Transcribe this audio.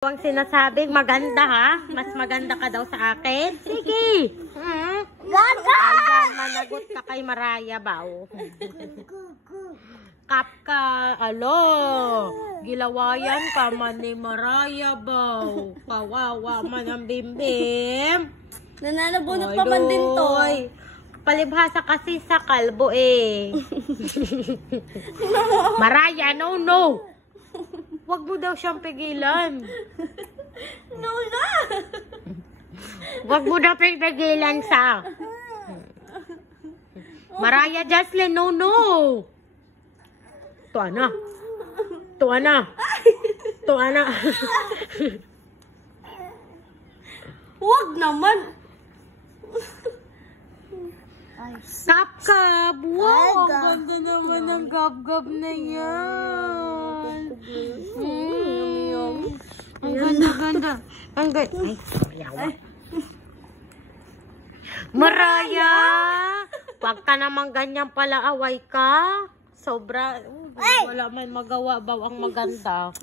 Ang sinasabing maganda ha? Mas maganda ka daw sa akin? Sige! Gaga! Ayan, managot ka kay Maraya Bao. Kap ka, alo! Gilawayan ka man ni Maraya Bao. Kawawa man ang bimbim. Nananabunot pa man din to. Palibhasa kasi sa kalbo eh. Maraya, no! Huwag mo daw siyang pigilan. No na! Huwag mo daw pigilan sa... Maraya Jocelyn, no! Tuwa na. Huwag naman! Kap-kap! Wow! Ay, Ang ganda naman ng gab-gab na yan. Ang ganda. Ang ganda. Ay, yawa. Maraya! Huwag ka naman ganyan pala, away ka. Sobra. Wala man magawa ba ang maganda.